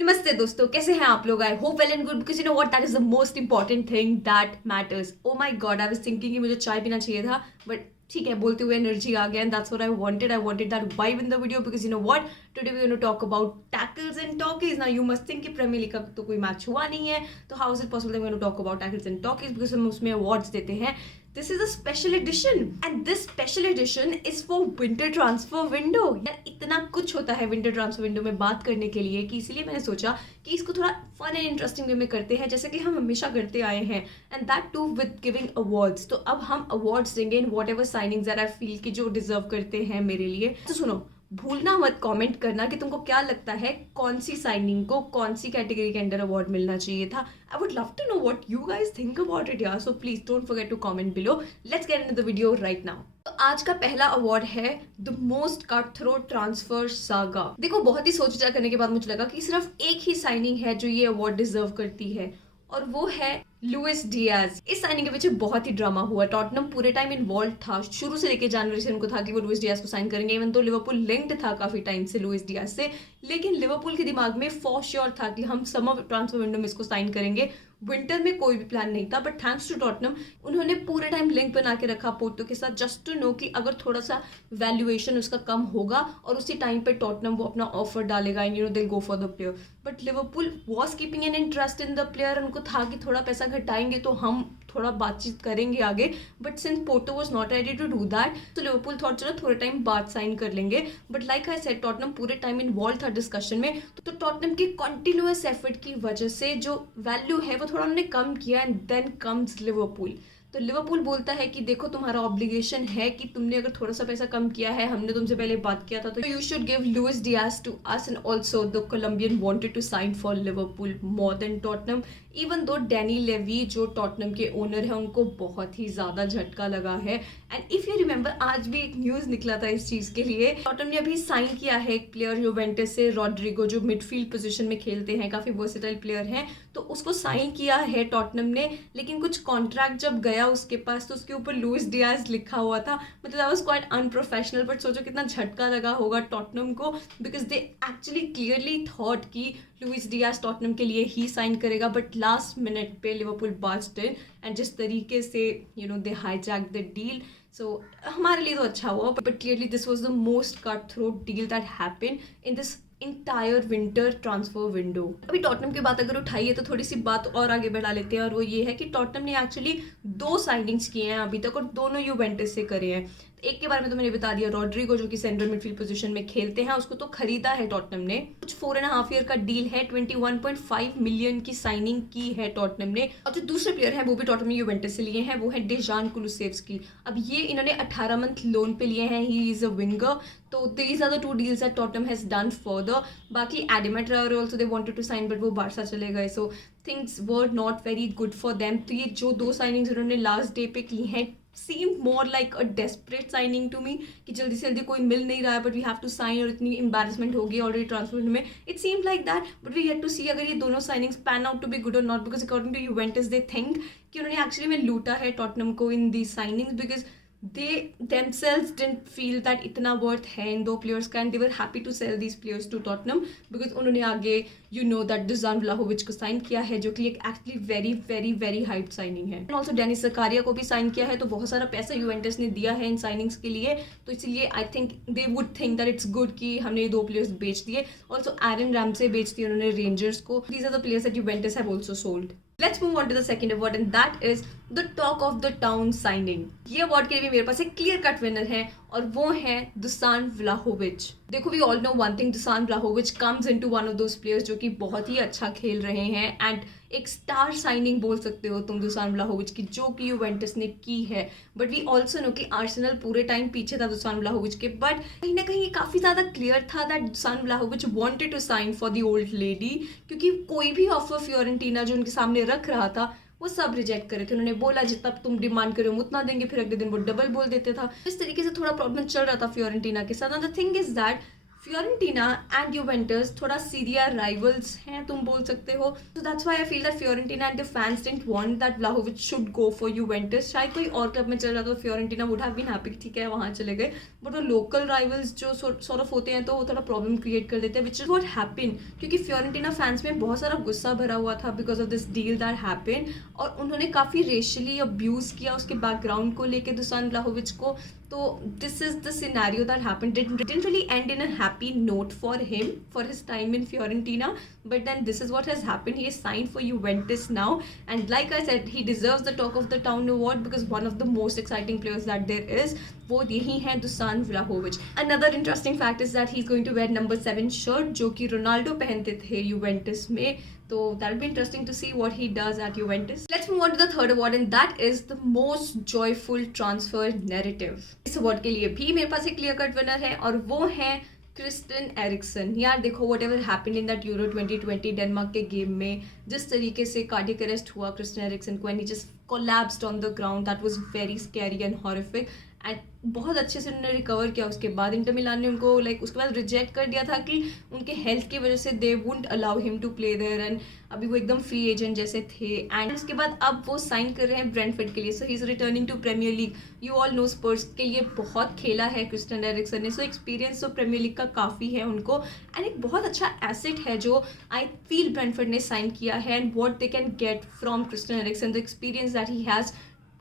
नमस्ते दोस्तों, कैसे हैं आप लोग? I hope well and good because you know what, that is the most important thing that matters. Oh my God, I was thinking कि मुझे चाय पीना चाहिए था, बट ठीक है, बोलते हुए एनर्जी आ गया and that's what I wanted that vibe in the video because you know what, today we gonna talk about tackles and talkies. Now you must think कि प्रीमियर लीग का तो कोई मैच हुआ नहीं है, तो how is it possible that we gonna talk about tackles and talkies because हम उसमें अवार्ड्स देते हैं. This is a special edition and this special edition is for winter transfer window. यार इतना कुछ होता है winter transfer window में बात करने के लिए कि इसीलिए मैंने सोचा कि इसको थोड़ा फन एंड इंटरेस्टिंग वे में करते हैं जैसे कि हम हमेशा करते आए हैं, and that too with giving awards. तो अब हम अवार्ड्स देंगे in whatever signings that I feel कि जो डिजर्व करते हैं मेरे लिए. तो सुनो, भूलना मत कमेंट करना कि तुमको क्या लगता है कौन सी साइनिंग को कौन सी कैटेगरी के अंडर अवार्ड मिलना चाहिए था. I would love to know what you guys think about it यार, so please don't forget to comment below. Let's get into the video right now. तो आज का पहला अवार्ड है the most cut throat transfer saga. देखो, बहुत ही सोच विचार करने के बाद मुझे लगा कि सिर्फ एक ही साइनिंग है जो ये अवार्ड डिजर्व करती है, और वो है लुइस डियाज. इस साइनिंग के पीछे बहुत ही ड्रामा हुआ. टॉटनम पूरे टाइम इन्वॉल्व था, शुरू से लेकर जनवरी से उनको था कि वो लुइस डियाज को साइन करेंगे. इवन तो लिवरपूल लिंक्ड था काफी टाइम से लुइस डियाज से, लेकिन लिवरपूल के दिमाग में फॉर श्योर था कि हम समर ट्रांसफर विंडो में इसको साइन करेंगे. विंटर में कोई भी प्लान नहीं था, बट थैंक्स टू टॉटनम उन्होंने पूरे टाइम लिंक बना के रखा पोर्टो के साथ, जस्ट टू नो कि अगर थोड़ा सा वैल्यूएशन उसका कम होगा और उसी टाइम पे टॉटनम वो अपना ऑफर डालेगा and you know they go for the player. But Liverpool was keeping an interest in the player. उनको था कि थोड़ा पैसा घटाएंगे तो हम थोड़ा बातचीत करेंगे आगे, but since Porto was not ready to do that, तो लिवरपूल थॉट चलो थोड़े टाइम बाद साइन कर लेंगे. But like I said, Tottenham पूरे टाइम इन्वॉल्व था डिस्कशन में, तो टॉटनम की कंटिन्यूअस एफर्ट की वजह से जो वैल्यू है वो थोड़ा उन्होंने कम किया, एंड देन कम्स लिवरपूल. तो लिवरपूल बोलता है कि देखो, तुम्हारा ऑब्लिगेशन है कि तुमने अगर थोड़ा सा पैसा कम किया है, हमने तुमसे पहले बात किया था, तो you should give Luis Diaz to us. And also the Colombian wanted to sign for Liverpool more than Tottenham. Even though Danny Levy जो टॉटनम के ओनर है उनको बहुत ही ज्यादा झटका लगा है. एंड इफ यू रिमेंबर, आज भी एक न्यूज निकला था इस चीज के लिए. टॉटनम ने अभी साइन किया है एक प्लेयर यूवेंटस से, रॉड्रिगो, जो मिडफील्ड पोजीशन में खेलते हैं, काफी वर्सेटाइल प्लेयर हैं. तो उसको साइन किया है टॉटनम ने, लेकिन कुछ कॉन्ट्रैक्ट जब गया उसके पास तो उसके ऊपर लुइस डियाज लिखा हुआ था. मतलब that was quite unprofessional. But सोचो कितना झटका लगा होगा टॉटनम को, because they actually clearly thought कि लुइस डियाज टॉटनम के लिए ही साइन करेगा. बट लास्ट मिनट पे लिवरपूल बास्ट इन, एंड जिस तरीके से you know they hijack the deal, so हमारे लिए तो अच्छा हुआ. But clearly this was the most cut throat deal that happened in this entire winter transfer window. अभी टॉटनम की बात अगर उठाई है तो थोड़ी सी बात और आगे बढ़ा लेते हैं, और वो ये है कि टॉटनम ने एक्चुअली 2 साइनिंग्स किए हैं अभी तक, और दोनों यूवेंटस से करे हैं. एक के बारे में तो मैंने बता दिया, रॉड्रिगो जो कि सेंट्रल मिडफील्ड पोजीशन में खेलते हैं, उसको तो खरीदा है टॉटनम ने. कुछ 4.5 ईयर का डील है, 21.5 मिलियन की साइनिंग की है टॉटनम ने. और जो दूसरे प्लेयर हैं वो भी टॉटनम यूवेंटस से लिए हैं, वो है डेजान कुलुसेव्स्की. अब ये इन्होंने 18 मंथ लोन पे लिए हैं. He is a winger. तो these are the 2 deals that Tottenham has done further. बाकी Adama Traore also they wanted to sign, but वो बारसा चले गए, so things were not very good for them. तो ये जो 2 साइनिंग्स उन्होंने last day पे की हैं seemed more like a desperate signing to me, कि जल्दी से जल्दी कोई मिल नहीं रहा है, but we have to sign, और इतनी embarrassment होगी ऑलरेडी ट्रांसफर में. It seemed like that, but we had to see अगर ये दोनों signings pan out to be good or not, because according to Juventus they think कि उन्होंने actually में लूटा है टॉटनम को in these signings, because they themselves didn't feel that इतना worth है इन 2 players का, and they were happy to sell these players to Tottenham because उन्होंने आगे you know that Dusan Vlahovic को साइन किया है, जो कि एक actually very very very hyped signing है. एंड ऑल्सो डेनिस ज़कारिया को भी साइन किया है, तो बहुत सारा पैसा यूवेंटस ने दिया है इन साइनिंग्स के लिए, तो इसलिए आई think they would think that it's good कि हमने ये 2 प्लेयर्स बेच दिए. ऑल्सो एरन रैमसे बेच दिए उन्होंने रेंजर्स को. These are the players that Juventus have also sold. Let's move on to the second award, and that is the talk of the town signing. ये अवार्ड के लिए भी मेरे पास एक क्लियर कट विनर है, और वो है दुसान व्लाहोविच. देखो, we all know one thing, Dusan Vlahovic comes into one of those players जो कि बहुत ही अच्छा खेल रहे हैं, एंड एक स्टार साइनिंग बोल सकते हो तुम दुसान व्लाहोविच की, जो कि यूवेंटस ने की है. बट वी ऑल्सो नो कि आर्सेनल पूरे टाइम पीछे था दुसान व्लाहोविच के, बट कहीं ना कहीं काफी ज्यादा क्लियर था that Dusan Vlahovic wanted to sign for the old lady, क्योंकि कोई भी ऑफर फ्योरेंटीना जो उनके सामने रख रहा था वो सब रिजेक्ट करे थे. उन्होंने बोला जितना तुम डिमांड करो हम उतना देंगे, फिर अगले दिन वो डबल बोल देते था. इस तरीके से थोड़ा प्रॉब्लम चल रहा था फ्योरेंटीना के साथ. The thing is that Fiorentina and Juventus थोड़ा सीरियर राइवल्स हैं तुम बोल सकते हो, so that's why I feel that Fiorentina and the fans didn't want that Vlahovic should go for Juventus. शायद कोई और क्लब में चल रहा तो Fiorentina would have been happy, ठीक है वहाँ चले गए, बट वो लोकल राइवल्स जो sort of होते हैं तो वो थोड़ा प्रॉब्लम क्रिएट कर देते हैं, which is what happened, क्योंकि Fiorentina फैंस में बहुत सारा गुस्सा भरा हुआ था because of this deal that happened, और उन्होंने काफ़ी रेशियली अब्यूज़ किया उसके बैकग्राउंड को लेके दुसान व्लाहोविच को. तो this is the scenario that happened. Didn't really end in a happy note for him for his time in Fiorentina, but then this is what has happened. He is signed for Juventus now, and like I said, he deserves the talk of the town award because one of the most exciting players that there is, वो यही है Dusan Vlahovic. Another interesting fact is that he's going to wear number 7 shirt जो कि Ronaldo पहनते थे Juventus में. So that'll be interesting to see what he does at Juventus. Let's move on to the third award, and that is the most joyful transfer narrative. इस award के लिए भी मेरे पास एक clear cut winner है, और वो है क्रिस्टन एरिक्सन. यार देखो, whatever happened in that Euro 2020 Denmark के गेम में, जिस तरीके से कार्डियक अरेस्ट हुआ क्रिस्टन एरिक्सन को, and he just collapsed on the ground, that was very scary and horrific. And बहुत अच्छे से उन्होंने रिकवर किया. उसके बाद इंटर मिलान ने उनको उसके बाद रिजेक्ट कर दिया था कि उनके हेल्थ की वजह से they wouldn't allow him to play there, and अभी वो एकदम फ्री एजेंट जैसे थे. एंड उसके बाद अब वो साइन कर रहे हैं ब्रेंटफोर्ड के लिए. So he is returning to Premier League. You all know Spurs के लिए बहुत खेला है क्रिस्टन एरिक्सन ने, सो एक्सपीरियंस तो प्रीमियर लीग का काफ़ी है उनको, एंड एक बहुत अच्छा एसेट है जो आई फील ब्रेंटफोर्ड ने साइन किया है. And what they can get from Christian Eriksen, the experience that he has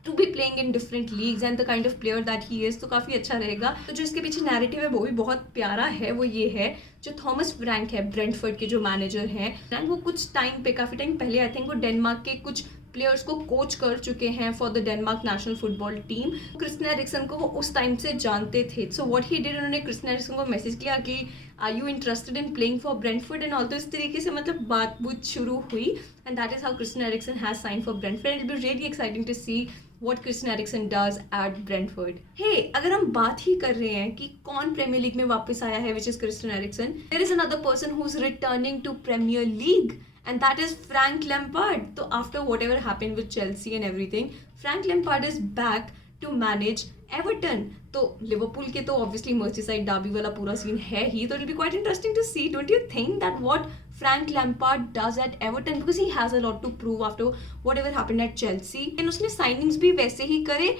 to be playing in different leagues and the kind of player that he is, तो काफ़ी अच्छा रहेगा. तो जो इसके पीछे नैरेटिव है वो भी बहुत प्यारा है. वो ये है, जो थॉमस फ्रैंक है ब्रेंटफोर्ड के जो मैनेजर हैं, एंड वो कुछ टाइम पे, काफ़ी टाइम पहले आई थिंक वो डेनमार्क के कुछ प्लेयर्स को कोच कर चुके हैं for the Denmark national football team. Christian Eriksen को वो उस टाइम से जानते थे. सो व्हाट ही डिड, उन्होंने क्रिस्टन एरिक्सन को मैसेज किया कि are you interested in playing for Brentford and all. तो इस तरीके से मतलब बातचीत शुरू हुई, and that is how Christian Eriksen has sign for Brentford. It will be really exciting to see what Christian Eriksen does at Brentford. Hey, अगर हम बात ही कर रहे हैं कि कौन प्रीमियर लीग में वापस आया है, which is Christian Eriksen, there is another person who's returning to Premier League, and that is Frank Lampard. So after whatever happened with Chelsea and everything, Frank Lampard is back to manage Everton. तो Liverpool के तो obviously Merseyside Derby वाला पूरा scene है ही, तो it will be quite interesting to see. Don't you think that what Frank Lampard does at Everton, because he has a lot to prove after whatever happened at Chelsea, and उसने signings भी वैसे ही करे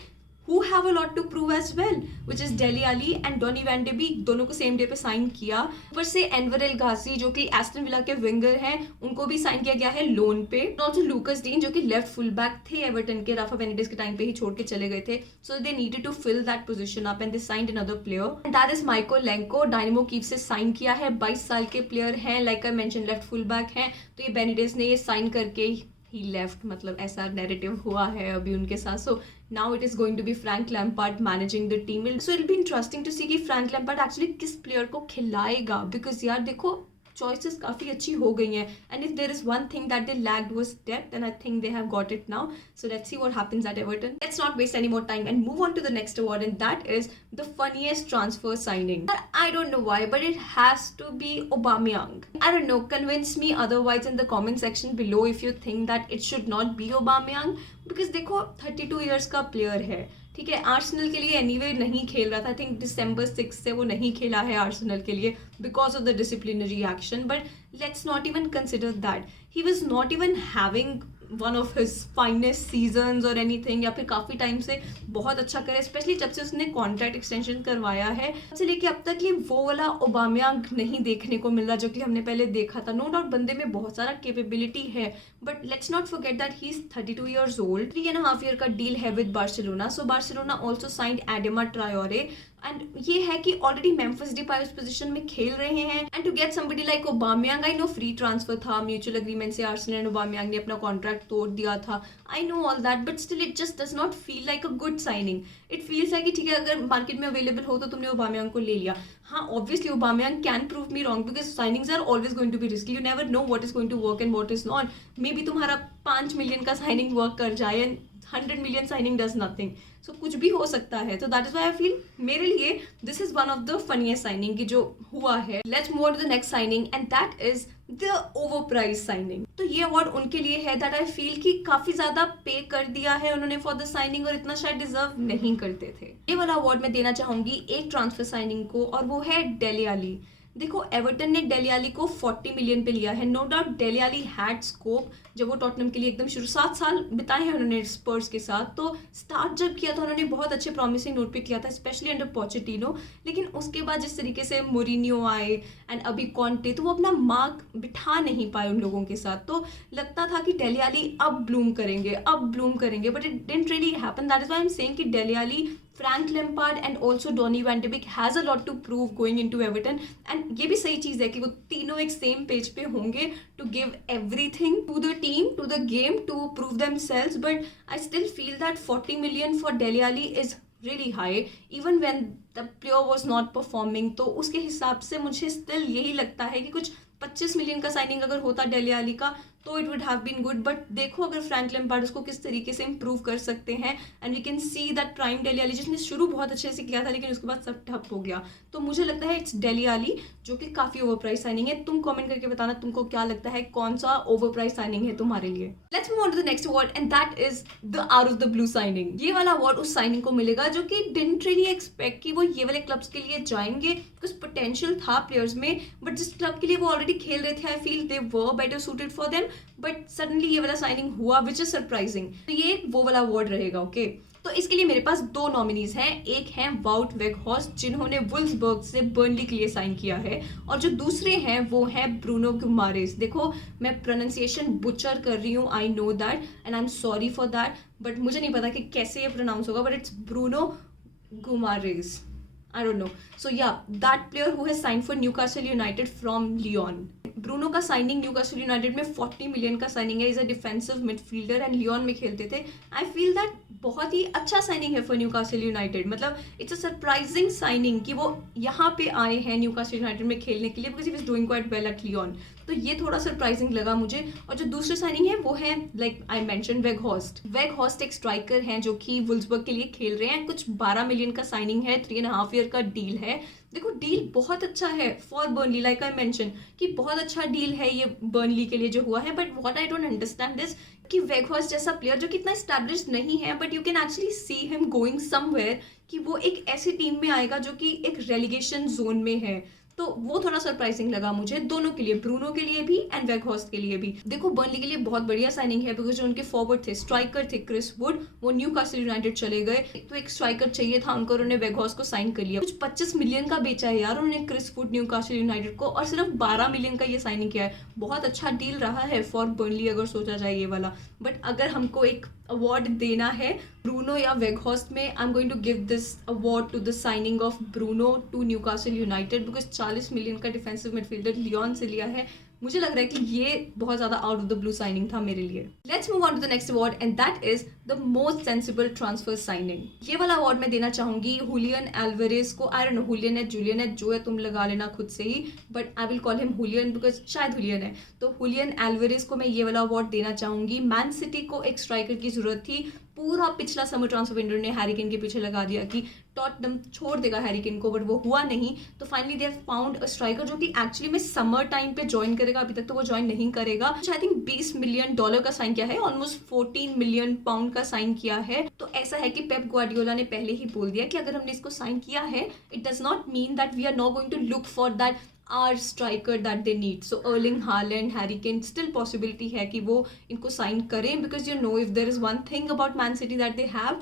who have a lot to prove as well, which is Dele Alli and Donny van de Beek. दोनों को same day पे sign किया. ऊपर से एनवर एल गाजी जो कि एस्टन विला के विंगर हैं, उनको भी साइन किया गया है लोन पे. ऑल्सो लूकस डीन जो कि लेफ्ट फुल बैक थे एवर्टन के, राफा बेनिटेज के टाइम पे ही छोड़ के चले गए थे. So they needed to fill that position up, and they signed another player, and that is Mykolenko. Dynamo Kyiv से साइन किया है. 22 साल के प्लेयर हैं, like I mention left full back हैं. तो ये बेनिटेज ने ये साइन करके ही लेफ्ट, मतलब ऐसा नैरेटिव हुआ है अभी उनके साथ. सो now it is going to be Frank Lampard managing the team. So it'll be interesting to see कि Frank Lampard actually किस प्लेयर को खिलाएगा, because यार देखो चॉइसेस काफ़ी अच्छी हो गई हैं, and if there is one thing that they lacked was depth, and I think they have got it now. So let's see what happens at Everton. Let's not waste any more time and move on to the next award, and that is the funniest transfer signing. I don't know why, but it has to be Aubameyang. I don't know, convince me otherwise in the comment section below if you think that it should not be Aubameyang, because देखो 32 years का player है, ठीक है. Arsenal के लिए anyway नहीं खेल रहा था. आई थिंक December 6 से वो नहीं खेला है आर्सेनल के लिए because of the disciplinary action. But let's not even consider that. He was not even having one of his finest seasons और एनीथिंग, या फिर काफ़ी टाइम से बहुत अच्छा करे, स्पेशली जब से उसने कॉन्ट्रैक्ट एक्सटेंशन करवाया है, तब से लेके अब तक ये वो वाला ओबामयांग नहीं देखने को मिल रहा जो कि हमने पहले देखा था. नो डाउट बंदे में बहुत सारा कैपेबिलिटी है, but let's not forget that he is 32 years old. 3.5 year का डील है with Barcelona. So Barcelona also signed Adama Traore, and ये है कि ऑलरेडी मेम्फिस डिपाई उस पोजीशन में खेल रहे हैं, and to get somebody like Aubameyang, I know free transfer था, म्यूचुअल एग्रीमेंट से आर्सेनल एंड ओबामयांग ने अपना कॉन्ट्रैक्ट तोड़ दिया था. I know all that, but still it just does not feel like a good signing. It feels है कि ठीक है, अगर मार्केट में अवेलेबल हो तो तुमने ओबामयांग को ले लिया. हाँ, obviously Aubameyang can prove me wrong, because signings are always going to be risky. You never know what is going to work and what is not. Maybe तुम्हारा 5 million का साइनिंग वर्क कर जाए, and 100 million signing does nothing. So कुछ भी हो सकता है. तो that is why I feel मेरे लिए this is one of the funniest signing की जो हुआ है. Let's move on to the next signing, and that is the over price signing. तो ये अवार्ड उनके लिए है दैट आई फील कि काफी ज्यादा पे कर दिया है उन्होंने फॉर द साइनिंग, और इतना शायद डिजर्व नहीं करते थे. ये वाला अवार्ड मैं देना चाहूंगी एक ट्रांसफर साइनिंग को, और वो है डेले अली. देखो एवर्टन ने डेली अली को 40 मिलियन पे लिया है, no doubt Dele Alli had scope जब वो टॉटनहम के लिए एकदम शुरू 7 साल बिताए हैं उन्होंने स्पर्स के साथ, तो स्टार्ट जब किया था उन्होंने बहुत अच्छे प्रॉमिसिंग नोट पे किया था स्पेशली अंडर पोचेटिनो, लेकिन उसके बाद जिस तरीके से मोरिनियो आए एंड अभी कॉन्टे, तो वो अपना मार्क बिठा नहीं पाए उन लोगों के साथ, तो लगता था कि डेली अली अब ब्लूम करेंगे but it didn't really happen. That is why I am saying कि Dele Alli, Frank Lampard and also Donny van de Beek has a lot to prove going into Everton, and ये भी सही चीज़ है कि वो तीनों एक सेम पेज पे होंगे to give everything to the team, to the game, to prove themselves, but I still feel that 40 million for Dele Alli is really high even when the player was not performing। तो उसके हिसाब से मुझे still यही लगता है कि कुछ 25 मिलियन का साइनिंग अगर होता डेली अली का तो it would have been good, but देखो अगर फ्रैंक लैम्पार्ड उसको किस तरीके से इंप्रूव कर सकते हैं, and we can see that prime Dele Alli जिसने शुरू बहुत अच्छे से किया था लेकिन उसके बाद सब ठप हो गया, तो मुझे लगता है इट्स डेली अली जो कि काफी ओवर प्राइस साइनिंग है। तुम कमेंट करके बताना तुमको क्या लगता है, कौन सा ओवर प्राइस साइनिंग है तुम्हारे लिए। Let's move on to the next award and that is the out of the blue signing. ये वाला अवार्ड उस साइनिंग को मिलेगा जो कि डिडंट रियली एक्सपेक्ट कि वो ये वाले क्लब्स के लिए जाएंगे, बिकॉज पोटेंशियल था प्लेयर्स में, बट जिस क्लब के लिए वो ऑलरेडी खेल रहे थे I feel they were better suited for them, but suddenly ये वाला साइनिंग हुआ विच इज सरप्राइजिंग, तो ये वो वाला अवार्ड रहेगा। ओके तो इसके लिए मेरे पास 2 नॉमिनीज हैं, एक है वाउट वेगहॉर्स्ट जिन्होंने वुल्फ्सबर्ग से बर्नली के लिए साइन किया है, और जो दूसरे हैं वो है ब्रूनो गुमारेस। देखो मैं प्रोनाउंसिएशन बुचर कर रही हूँ, I know that and I am sorry for that, but मुझे नहीं पता कि कैसे ये प्रोनाउंस होगा, but it's Bruno Guimaraes, I don't know. So yeah, that player who has signed for Newcastle United from Lyon. Bruno का signing Newcastle United में 40 million का साइनिंग है, is a defensive midfielder and Leone में खेलते थे। आई feel that बहुत ही अच्छा signing है फॉर न्यूकासल यूनाइटेड, मतलब इट्स अ सरप्राइजिंग साइनिंग कि वो यहाँ पे आए हैं न्यूकासल यूनाइटेड में खेलने के लिए, because he was doing quite well at Lyon, तो ये थोड़ा सरप्राइजिंग लगा मुझे। और जो दूसरी साइनिंग है वो है लाइक आई मेंशन वेगहॉर्स्ट एक स्ट्राइकर हैं जो कि वुल्फ्सबर्ग के लिए खेल रहे हैं, कुछ 12 मिलियन का साइनिंग है, 3.5 ईयर का डील है। देखो डील बहुत अच्छा है for Burnley, like I mention कि बहुत अच्छा डील है ये बर्नली के लिए जो हुआ है, but what I don't understand is कि वेगहॉर्स्ट जैसा प्लेयर जो कि इतना एस्टैब्लिश्ड नहीं है, but you can actually see him going somewhere, कि वो एक ऐसी टीम में आएगा जो कि एक रेलिगेशन जोन में है, तो वो थोड़ा सरप्राइजिंग लगा मुझे दोनों के लिए, ब्रूनो के लिए भी एंड वेगहॉर्स्ट के लिए भी। देखो बर्नली के लिए बहुत बढ़िया साइनिंग है, बिकॉज जो उनके फॉरवर्ड थे स्ट्राइकर थे क्रिस वुड, वो न्यूकासल यूनाइटेड चले गए, तो एक स्ट्राइकर चाहिए था उनको, उन्होंने वेगहॉर्स्ट को साइन कर लिया। कुछ 25 मिलियन का बेचा है यार उन्होंने क्रिस वुड न्यूकासल यूनाइटेड को, और सिर्फ 12 मिलियन का ये साइनिंग किया है। बहुत अच्छा डील रहा है फॉर बर्नली अगर सोचा जाए ये वाला, बट अगर हमको एक अवार्ड देना है ब्रूनो या वेगहॉर्स्ट में, I am going to give this award to the signing of Bruno to Newcastle United, because 40 million का डिफेंसिव मिडफील्डर लियोन से लिया है। मुझे लग रहा है कि ये बहुत ज्यादा out of the blue signing था मेरे लिए। Let's move on to the next award and that is the most sensible transfer signing. ये वाला अवार्ड मैं देना चाहूंगी हुलियन एल्वारेज को। आई डोंट नो हुलियन है जूलियन है जो है तुम लगा लेना खुद से ही, but I will call him Julian because शायद हुलियन है, तो हुलियन एल्वारेज को मैं ये वाला अवार्ड देना चाहूंगी। मैन सिटी को एक स्ट्राइकर की जरूरत थी, पूरा पिछला समर ट्रांसफर विंडो ने हैरी केन के पीछे लगा दिया कि टॉटनहम छोड़ देगा हैरी केन को, बट वो हुआ नहीं, तो finally they have found a striker जो कि एक्चुअली में समर टाइम पे ज्वाइन करेगा, अभी तक तो वो ज्वाइन नहीं करेगा। आई थिंक $20 मिलियन का साइन किया है, ऑलमोस्ट 14 मिलियन पाउंड का साइन किया है। तो ऐसा है कि पेप ग्वार्डियोला ने पहले ही बोल दिया कि अगर हमने इसको साइन किया है, it does not mean that we are not going to look for that are striker that they need. So Erling Haaland, Harry Kane, still possibility है कि वो इनको साइन करें, because you know if there is one thing about Man City that they have,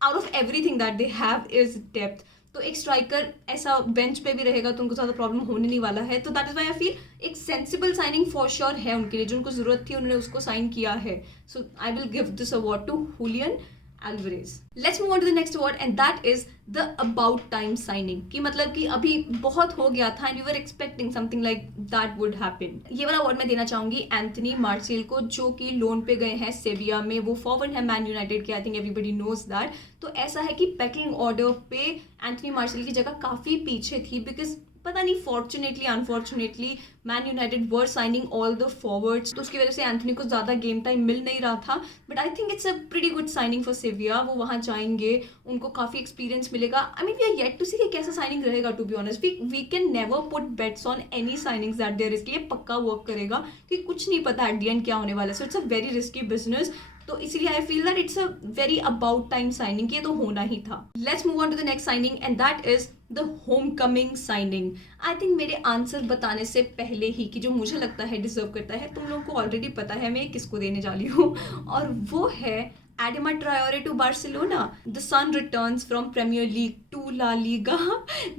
out of everything that they have is depth. तो एक striker ऐसा bench पे भी रहेगा तो उनको ज़्यादा प्रॉब्लम होने नहीं वाला है, तो that is why I feel एक सेंसिबल साइनिंग फॉर श्योर है उनके लिए, जो उनको जरूरत थी उन्होंने उसको साइन किया है। So I will give this award to Julian Alvarez. Let's move on to the next award and that is the about time signing, कि मतलब कि अभी बहुत हो गया था and we were expecting something like that would happen. ये वाला अवार्ड मैं देना चाहूंगी एंथनी मार्शियल को, जो कि लोन पे गए हैं सेविया में, वो फॉरवर्ड है मैन यूनाइटेड के, I think everybody knows that. तो ऐसा है कि पैकिंग ऑर्डर पे एंथनी मार्शियल की जगह काफी पीछे थी, बिकॉज पता नहीं fortunately unfortunately Man United were signing all the forwards, तो उसकी वजह से एंथनी को ज़्यादा गेम टाइम मिल नहीं रहा था, but I think it's a pretty good signing for Sevilla. वो वहाँ जाएंगे, उनको काफ़ी एक्सपीरियंस मिलेगा। I mean we are yet to see कि कैसा साइनिंग रहेगा। To be honest we can never put bets on any signings that there, इसलिए पक्का वर्क करेगा कि कुछ नहीं पता एट द एंड क्या होने वाला है। So it's a very risky business. तो इसीलिए I feel that it's a very about time signing, ये तो होना ही था. Let's move on to the next signing and that is the home coming signing. I think मेरे answer बताने से पहले ही कि जो मुझे लगता है डिजर्व करता है, तुम लोगों को ऑलरेडी पता है मैं किसको देने जा रही हूँ, और वो है Adama Traore to Barcelona. The son returns from Premier League to La Liga.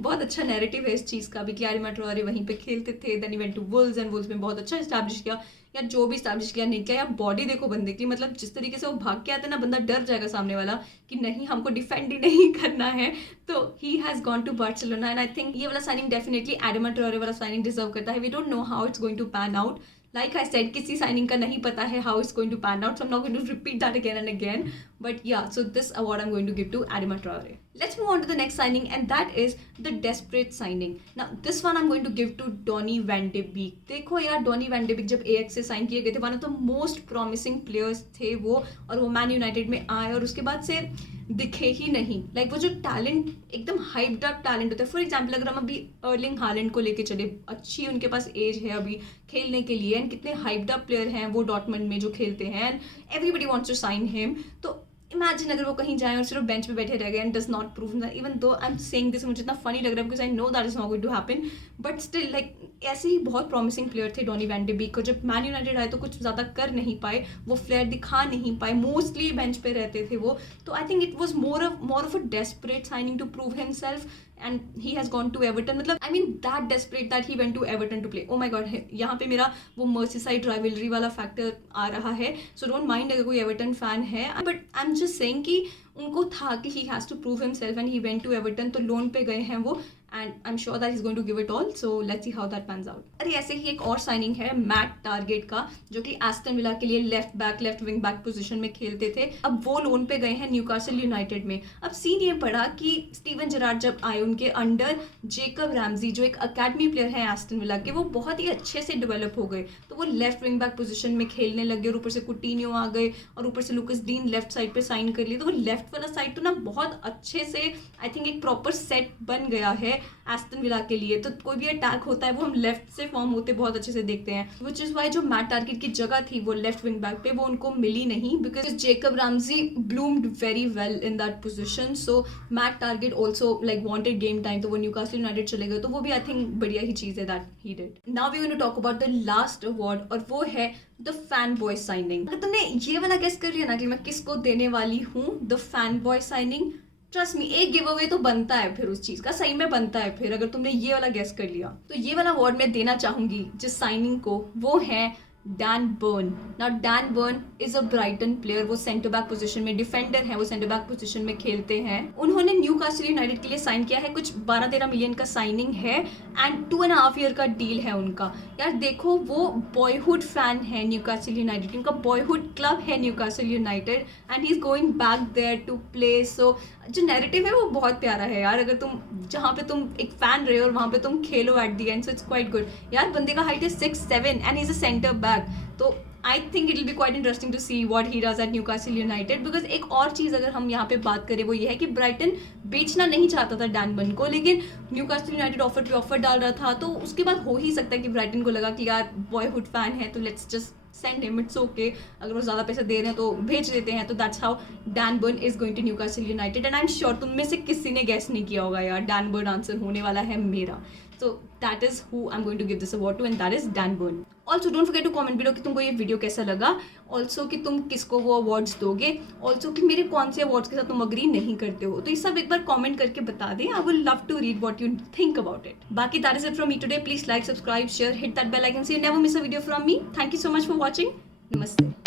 बहुत अच्छा नैरेटिव है इस चीज़ का भी कि Adama Traore वहीं पे खेलते थे, then he went to Wolves and Wolves में बहुत अच्छा इस्टेब्लिश किया, या जो भी इस्टेब्लिश किया नहीं किया, या बॉडी देखो बंदे की, मतलब जिस तरीके से वो भाग के आते हैं ना, बंदा डर जाएगा सामने वाला कि नहीं हमको डिफेंड ही नहीं करना है. तो he has gone to Barcelona and I think ये वाला साइनिंग डेफिनेटली Adama Traore वाला साइनिंग डिजर्व करता है. We don't know how it's going to pan out. Like I said, किसी साइनिंग का नहीं पता है how it's going to pan out, so I'm not going to repeat that again and again. But yeah, so this award I'm going to give to Adama Traore. Let's move on to the next signing, and that is the desperate signing. Now this one I'm going to give to Donny van de Beek. देखो यार, Donny van de Beek जब AX से sign किए गए थे, one of the most promising players थे वो, और वो मैन यूनाइटेड में आए और उसके बाद से दिखे ही नहीं. लाइक वो जो टैलेंट, एकदम हाइप्ड अप टैलेंट होता है. फॉर एग्जाम्पल अगर हम अभी अर्लिंग हालैंड को लेके चले, अच्छी उनके पास एज है अभी खेलने के लिए, एंड कितने हाइप्ड अप प्लेयर हैं वो डॉर्टमंड में जो खेलते हैं, and everybody wants to sign him. तो इमेजिन अगर वो कहीं जाए और सिर्फ बेंच पे बैठे रह गए and does not prove that, even though I am saying this, मुझे इतना फनी लग रहा है because I know that is not going to happen, but still like ऐसे ही बहुत प्रॉमिसिंग प्लेयर थे डॉनी वैन डे बीक को. जब मैन यूनाइटेड आए तो कुछ ज़्यादा कर नहीं पाए, वो फ्लेयर दिखा नहीं पाए, मोस्टली बेंच पे रहते थे वो. तो I think it was more of a desperate signing to prove himself, and he has gone to Everton. मतलब I mean that desperate that he went to Everton to play. Oh my god, यहाँ पे मेरा वो Merseyside rivalry वाला factor आ रहा है, so don't mind अगर कोई एवर्टन फैन है, but I am just saying कि उनको था कि he has to prove himself and he went to Everton. तो लोन पे गए हैं वो, and I am sure that is going to give it all. So let's see how that pans out. अरे ऐसे ही एक और साइनिंग है मैट टारगेट का, जो कि एस्टन विला के लिए लेफ्ट विंग बैक पोजीशन में खेलते थे. अब वो लोन पे गए हैं न्यूकासल यूनाइटेड में. अब सीन ये पड़ा कि स्टीवन जेरार्ड जब आए उनके अंडर, जेकब रैमजी जो एक अकेडमी प्लेयर है एस्टन विला के, वो बहुत ही अच्छे से डेवलप हो गए. तो वो लेफ्ट विंग बैक पोजीशन में खेलने लगे, और ऊपर से कुटिन्यो आ गए, और ऊपर से लुकस डीन लेफ्ट साइड पे साइन कर लिए. तो वो लेफ्ट वाला साइड तो ना बहुत अच्छे से आई थिंक एक प्रॉपर सेट बन गया है एस्टन विला के लिए. तो कोई भी अटैक होता है वो हम लेफ्ट से फॉर्म होते बहुत अच्छे से देखते हैं, विच इज वाई जो मैट टारगेट की जगह थी वो लेफ्ट विंग बैक पे, वो उनको मिली नहीं, because Jacob Ramsey bloomed very well in that position. So Matt Target also like wanted game time, तो वो न्यूकासल यूनाइटेड चले गए. तो वो भी आई थिंक बढ़िया ही चीज़ है that he did. Now we going to talk about the last award, और वो है द फैन बॉय साइनिंग. अगर तुमने ये वाला गेस कर लिया ना कि मैं किसको देने वाली हूँ the fan boy signing, trust me एक गिव अवे तो बनता है फिर उस चीज़ का, सही में बनता है फिर, अगर तुमने ये वाला गेस कर लिया. तो ये वाला अवार्ड मैं देना चाहूंगी जिस साइनिंग को, वो है Dan Burn. Now Dan Burn is a Brighton player. वो सेंटर बैक पोजीशन में डिफेंडर है, वो सेंटर बैक पोजीशन में खेलते हैं. उन्होंने न्यूकासल यूनाइटेड के लिए साइन किया है, कुछ 12-13 मिलियन का साइनिंग है, एंड 2.5 ईयर का डील है उनका. यार देखो, वो बॉयहुड फैन है न्यूकासल यूनाइटेड, उनका बॉयहुड क्लब है Newcastle United, and he is going back there to play. So जो नैरेटिव है वो बहुत प्यारा है यार, अगर तुम जहाँ पे तुम एक फैन रहे हो और वहाँ पे तुम खेलो at the end, so it's quite good. यार बंदे का हाइट है 6'7" and he is a centre back. तो I think it will be quite interesting to see what he does at Newcastle United. Because एक और चीज़ अगर हम यहाँ पे बात करें वो ये है कि ब्राइटन बेचना नहीं चाहता था डैन बर्न को, लेकिन न्यूकासल यूनाइटेड ऑफर पे ऑफर डाल रहा था. तो उसके बाद हो ही सकता है कि ब्राइटन को लगा कि यार बॉयहुड फैन है तो let's just send him, it's okay. अगर वो ज़्यादा पैसे दे रहे हैं तो भेज देते हैं. तो that's how Dan Burn is going to Newcastle United. And I am sure तुम में से किसी ने गेस नहीं किया होगा यार, डैन बर्न आंसर होने वाला है मेरा. So that is who I'm going to give this award to, and that is Dan Burn. Also don't forget to comment below कि तुमको ये वीडियो कैसा लगा, also कि तुम किसको वो अवार्ड्स दोगे, also कि मेरे कौन से अवार्ड्स के साथ तुम अग्री नहीं करते हो. तो ये सब एक बार कमेंट करके बता दें. I will love to read what you think about it. बाकी that is it from me today. Please like, subscribe, share, hit that bell icon so you never miss a video from me. Thank you so much for watching. Namaste.